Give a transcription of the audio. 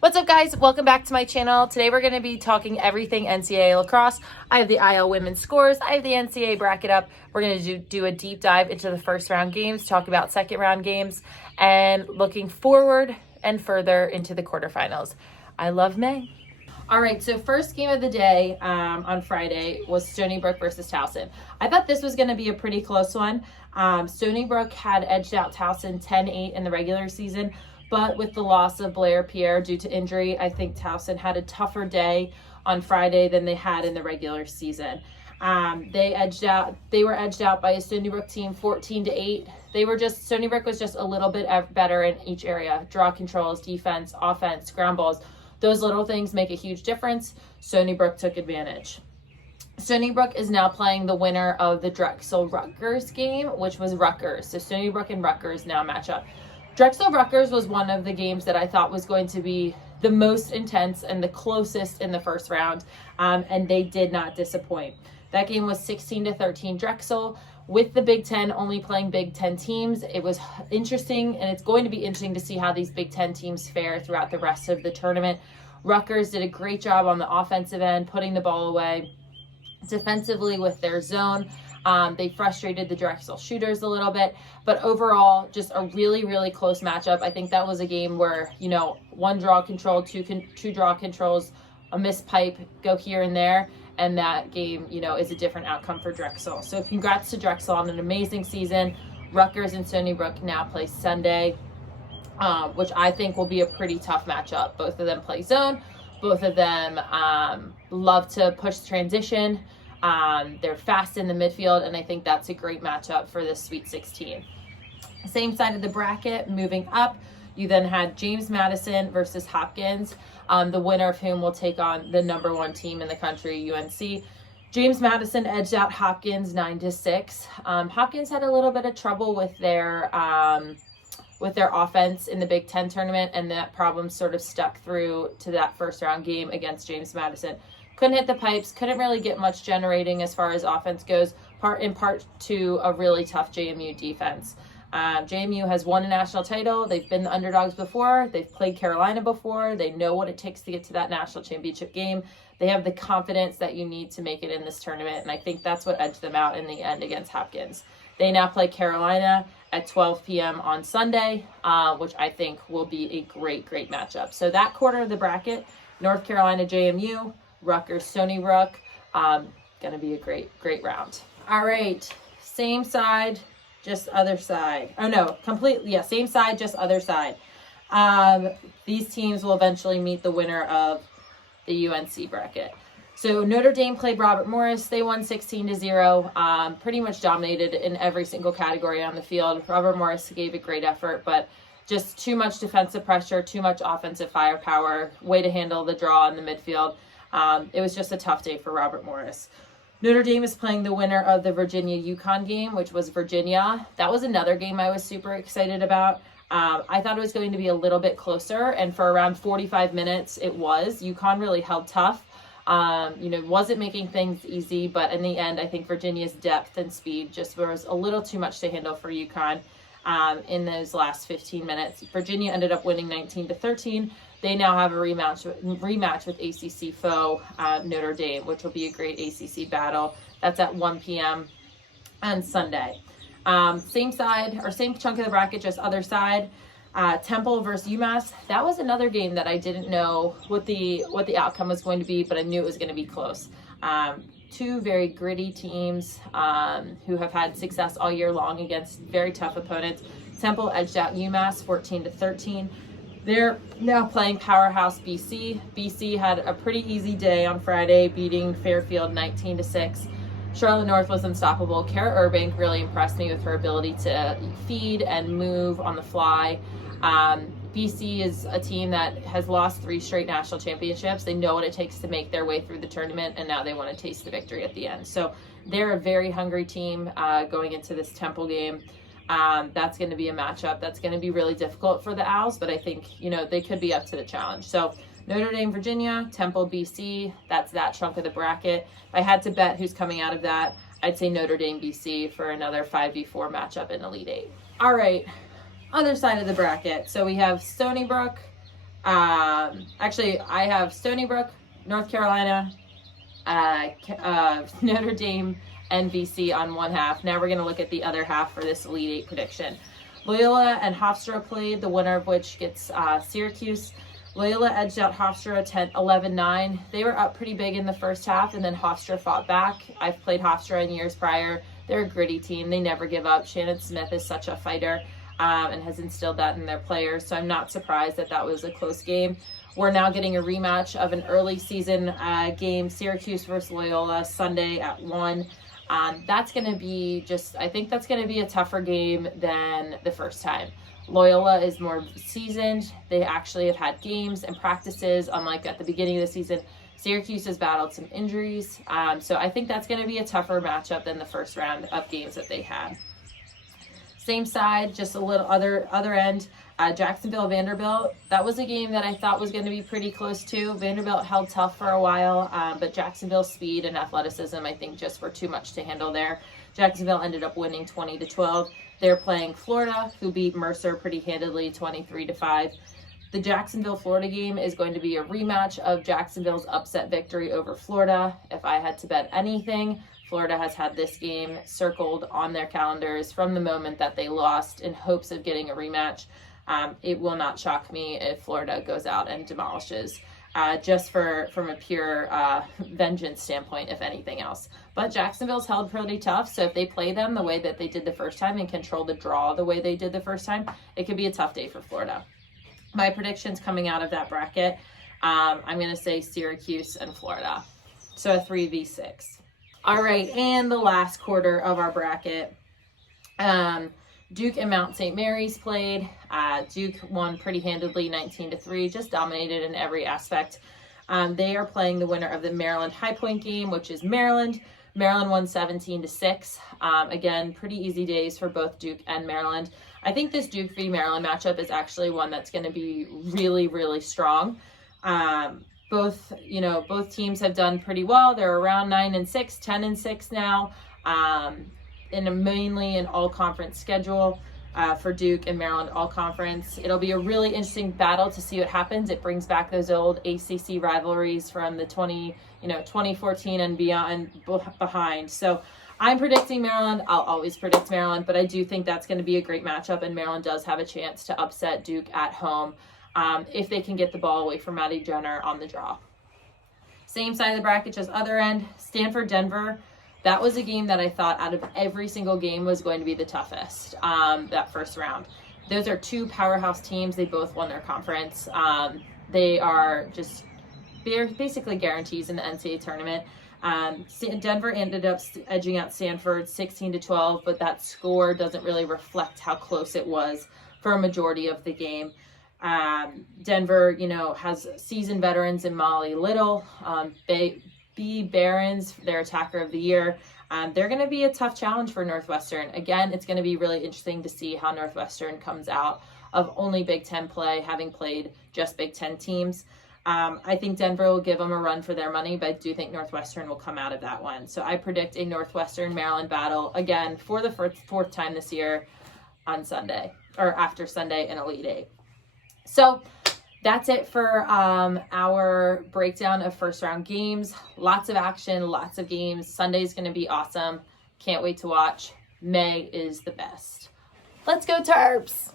What's up, guys? Welcome back to my channel. Today we're going to be talking everything NCAA lacrosse. I have the IL women's scores. I have the NCAA bracket up. We're going to do a deep dive into the first round games, talk about second round games, and looking forward and further into the quarterfinals. I love May. All right, so first game of the day on Friday was Stony Brook versus Towson. I thought this was going to be a pretty close one. Stony Brook had edged out Towson 10-8 in the regular season, but with the loss of Blair Pierre due to injury, I think Towson had a tougher day on Friday than they had in the regular season. They were edged out by a Stony Brook team 14-8. Stony Brook was just a little bit better in each area. Draw controls, defense, offense, ground balls. Those little things make a huge difference. Stony Brook took advantage. Stony Brook is now playing the winner of the Drexel-Rutgers game, which was Rutgers. So Stony Brook and Rutgers now match up. Drexel-Rutgers was one of the games that I thought was going to be the most intense and the closest in the first round, and they did not disappoint. That game was 16-13 Drexel. With the Big Ten only playing Big Ten teams, it was interesting, and it's going to be interesting to see how these Big Ten teams fare throughout the rest of the tournament. Rutgers did a great job on the offensive end, putting the ball away. Defensively with their zone, they frustrated the Drexel shooters a little bit, but overall, just a really, really close matchup. I think that was a game where, one draw control, two draw controls, a missed pipe go here and there, and that game, is a different outcome for Drexel. So congrats to Drexel on an amazing season. Rutgers and Stony Brook now play Sunday, which I think will be a pretty tough matchup. Both of them play zone. Both of them love to push transition. They're fast in the midfield, and I think that's a great matchup for this Sweet 16. Same side of the bracket, moving up, you then had James Madison versus Hopkins, the winner of whom will take on the number one team in the country, UNC. James Madison edged out Hopkins 9-6. Hopkins had a little bit of trouble with their offense in the Big Ten tournament, and that problem sort of stuck through to that first round game against James Madison. Couldn't hit the pipes, couldn't really get much generating as far as offense goes, in part to a really tough JMU defense. JMU has won a national title. They've been the underdogs before. They've played Carolina before. They know what it takes to get to that national championship game. They have the confidence that you need to make it in this tournament, and I think that's what edged them out in the end against Hopkins. They now play Carolina at 12 p.m. on Sunday, which I think will be a great, great matchup. So that quarter of the bracket, North Carolina, JMU, Rutgers, Stony Brook, going to be a great, great round. All right, same side, just other side. Oh, no, completely, yeah, same side, just other side. These teams will eventually meet the winner of the UNC bracket. So Notre Dame played Robert Morris. They won 16-0, pretty much dominated in every single category on the field. Robert Morris gave a great effort, but just too much defensive pressure, too much offensive firepower, way to handle the draw in the midfield. It was just a tough day for Robert Morris. Notre Dame is playing the winner of the Virginia-UConn game, which was Virginia. That was another game I was super excited about. I thought it was going to be a little bit closer, and for around 45 minutes, it was. UConn really held tough. Wasn't making things easy, but in the end, I think Virginia's depth and speed just was a little too much to handle for UConn in those last 15 minutes. Virginia ended up winning 19-13. They now have a rematch with ACC foe Notre Dame, which will be a great ACC battle. That's at 1 p.m. on Sunday. Same side, or same chunk of the bracket, just other side. Temple versus Umass. That was another game that I didn't know what the outcome was going to be, but I knew it was going to be close. Two very gritty teams who have had success all year long against very tough opponents. Temple edged out Umass 14-13. They're now playing powerhouse BC. BC had a pretty easy day on Friday, beating Fairfield 19-6. Charlotte North was unstoppable. Kara Urbank really impressed me with her ability to feed and move on the fly. BC is a team that has lost 3 straight national championships. They know what it takes to make their way through the tournament, and now they want to taste the victory at the end. So they're a very hungry team going into this Temple game. That's going to be a matchup that's going to be really difficult for the Owls, but I think, they could be up to the challenge. So Notre Dame, Virginia, Temple, BC, that's that chunk of the bracket. If I had to bet who's coming out of that, I'd say Notre Dame, BC for another 5v4 matchup in Elite 8. All right, other side of the bracket. So we have Stony Brook Actually, I have Stony Brook, North Carolina, Notre Dame, and VC on one half. Now we're going to look at the other half for this Elite Eight prediction. Loyola and Hofstra played, the winner of which gets Syracuse. Loyola edged out Hofstra 11-9. They were up pretty big in the first half, and then Hofstra fought back. I've played Hofstra in years prior. They're a gritty team. They never give up. Shannon Smith is such a fighter and has instilled that in their players, so I'm not surprised that that was a close game. We're now getting a rematch of an early season game, Syracuse versus Loyola, Sunday at 1. That's going to be I think that's going to be a tougher game than the first time. Loyola is more seasoned. They actually have had games and practices, unlike at the beginning of the season. Syracuse has battled some injuries. So I think that's going to be a tougher matchup than the first round of games that they had. Same side, just a little other end. Jacksonville Vanderbilt. That was a game that I thought was going to be pretty close too. Vanderbilt held tough for a while, but Jacksonville's speed and athleticism, I think, just were too much to handle there. Jacksonville ended up winning 20-12. They're playing Florida, who beat Mercer pretty handedly, 23-5. The Jacksonville-Florida game is going to be a rematch of Jacksonville's upset victory over Florida. If I had to bet anything, Florida has had this game circled on their calendars from the moment that they lost in hopes of getting a rematch. It will not shock me if Florida goes out and demolishes, just from a pure vengeance standpoint, if anything else. But Jacksonville's held pretty tough, so if they play them the way that they did the first time and control the draw the way they did the first time, it could be a tough day for Florida. My predictions coming out of that bracket, I'm going to say Syracuse and Florida. So a 3v6. All right, and the last quarter of our bracket. Duke and Mount St. Mary's played. Duke won pretty handedly, 19-3, just dominated in every aspect. They are playing the winner of the Maryland High Point game, which is Maryland. Maryland won 17-6. Again, pretty easy days for both Duke and Maryland. I think this Duke v. Maryland matchup is actually one that's going to be really, really strong. Both teams have done pretty well. They're around 9-6, 10-6 now. Mainly an all-conference schedule for Duke and Maryland all-conference. It'll be a really interesting battle to see what happens. It brings back those old ACC rivalries from the 2014 and beyond behind. So I'm predicting Maryland. I'll always predict Maryland, but I do think that's going to be a great matchup, and Maryland does have a chance to upset Duke at home if they can get the ball away from Maddie Jenner on the draw. Same side of the bracket, just other end, Stanford-Denver. That was a game that I thought out of every single game was going to be the toughest, that first round. Those are two powerhouse teams. They both won their conference. They are just basically guarantees in the NCAA tournament. Denver ended up edging out Stanford 16-12, but that score doesn't really reflect how close it was for a majority of the game. Denver, has seasoned veterans in Molly Little, B. Barons, their attacker of the year. They're going to be a tough challenge for Northwestern. Again, it's going to be really interesting to see how Northwestern comes out of only Big Ten play, having played just Big Ten teams. I think Denver will give them a run for their money, but I do think Northwestern will come out of that one. So I predict a Northwestern-Maryland battle, again, for the fourth time this year on Sunday, or after Sunday in Elite Eight. So that's it for our breakdown of first round games. Lots of action, lots of games. Sunday's going to be awesome. Can't wait to watch. May is the best. Let's go Terps!